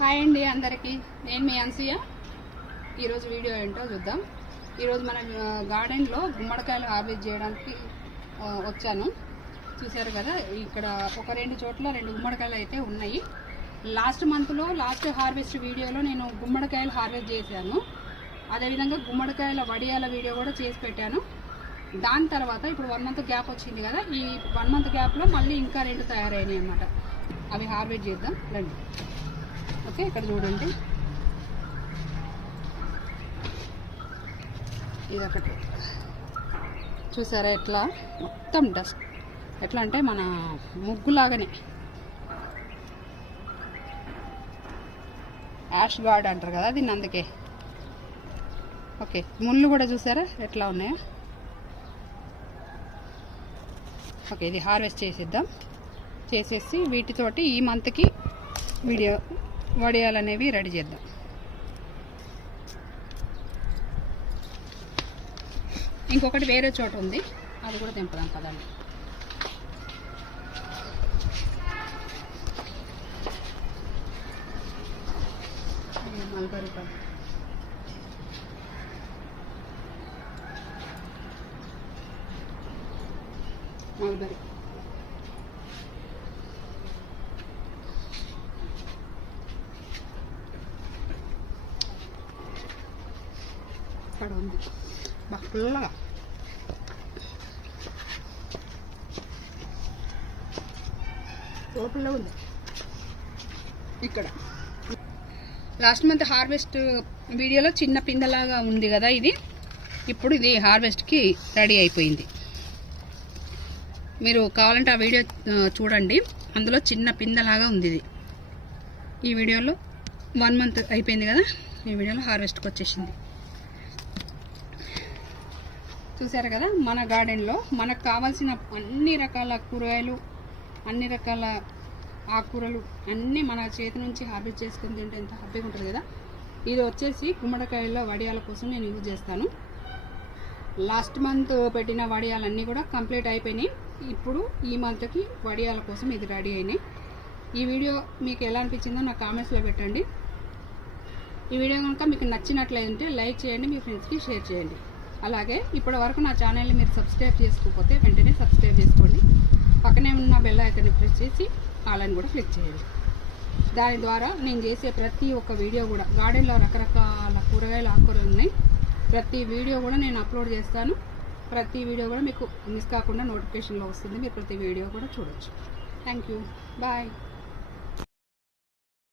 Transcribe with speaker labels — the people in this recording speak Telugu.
Speaker 1: హాయ్ అండి అందరికీ. నేను మీ అన్సూయ. ఈరోజు వీడియో ఏంటో చూద్దాం. ఈరోజు మన గార్డెన్లో గుమ్మడికాయలు హార్వెస్ట్ చేయడానికి వచ్చాను. చూశారు కదా ఇక్కడ ఒక రెండు చోట్ల రెండు గుమ్మడికాయలు అయితే ఉన్నాయి. లాస్ట్ మంత్లో లాస్ట్ హార్వెస్ట్ వీడియోలో నేను గుమ్మడికాయలు హార్వెస్ట్ చేశాను. అదేవిధంగా గుమ్మడికాయల వడియాల వీడియో కూడా చేసి పెట్టాను. దాని తర్వాత ఇప్పుడు వన్ మంత్ గ్యాప్ వచ్చింది కదా ఈ వన్ మంత్ గ్యాప్లో మళ్ళీ ఇంకా రెండు తయారైనాయి అన్నమాట. అవి హార్వెస్ట్ చేద్దాం రండి. ఓకే ఇక్కడ చూడండి. ఇది ఒకటి చూసారా ఎట్లా? మొత్తం డస్ట్. ఎట్లా అంటే మన ముగ్గులాగానే. యాష్ గార్డ్ అంటారు కదా దీన్ని అందుకే. ఓకే ముళ్ళు కూడా చూసారా? ఎట్లా ఉన్నాయో? ఓకే ఇది హార్వెస్ట్ చేసేద్దాం. చేసేసి వీటితోటి ఈ మంత్కి వీడియో వడియాలు అనేవి రెడీ చేద్దాం. ఇంకొకటి వేరే చోట ఉంది. అది కూడా తెంపుదాం కదండి ఇది నలభై రూపాయలు. నలభై ఇక్కడ ఉంది. బాగా ఫుల్గా లోపల ఉంది. ఇక్కడ. లాస్ట్ మంత్ హార్వెస్ట్ వీడియోలో చిన్న పిందలాగా ఉంది కదా ఇది. ఇప్పుడు ఇది హార్వెస్ట్కి రెడీ అయిపోయింది. మీరు కావాలంటే ఆ వీడియో చూడండి. అందులో చిన్న పిందలాగా ఉంది ఇది. ఈ వీడియోలో వన్ మంత్ అయిపోయింది కదా? ఈ వీడియోలో హార్వెస్ట్కి వచ్చేసింది. చూసారు కదా మన గార్డెన్లో మనకు కావాల్సిన అన్ని రకాల కూరగాయలు అన్ని రకాల ఆకుకూరలు అన్నీ మన చేతి నుంచి హార్వెస్ట్ చేసుకుని తింటే ఎంత హ్యాపీగా ఉంటుంది కదా. ఇది వచ్చేసి గుమ్మడికాయల్లో వడియాల కోసం నేను యూజ్ చేస్తాను. లాస్ట్ మంత్ పెట్టిన వడియాలన్నీ కూడా కంప్లీట్ అయిపోయినాయి. ఇప్పుడు ఈ మంత్కి వడియాల కోసం ఇది రెడీ అయినాయి. ఈ వీడియో మీకు ఎలా అనిపించిందో నా కామెంట్స్లో పెట్టండి. ఈ వీడియో కనుక మీకు నచ్చినట్లయితే లైక్ చేయండి మీ ఫ్రెండ్స్కి షేర్ చేయండి. అలాగే ఇప్పటి వరకు నా ఛానల్ని మీరు సబ్స్క్రైబ్ చేసుకోకపోతే వెంటనే సబ్స్క్రైబ్ చేసుకోండి. పక్కనే ఉన్న బెల్ ఐకన్ని ప్రెస్ చేసి ఆలని కూడా క్లిక్ చేయండి. దాని ద్వారా నేను చేసే ప్రతి ఒక్క వీడియో కూడా గార్డెన్లో రకరకాల కూరగాయలు ఆకుకూరలు ఉన్నాయి. ప్రతి వీడియో కూడా నేను అప్లోడ్ చేస్తాను. ప్రతి వీడియో కూడా మీకు మిస్ కాకుండా నోటిఫికేషన్లో వస్తుంది. మీరు ప్రతి వీడియో కూడా చూడొచ్చు. Thank you. బాయ్.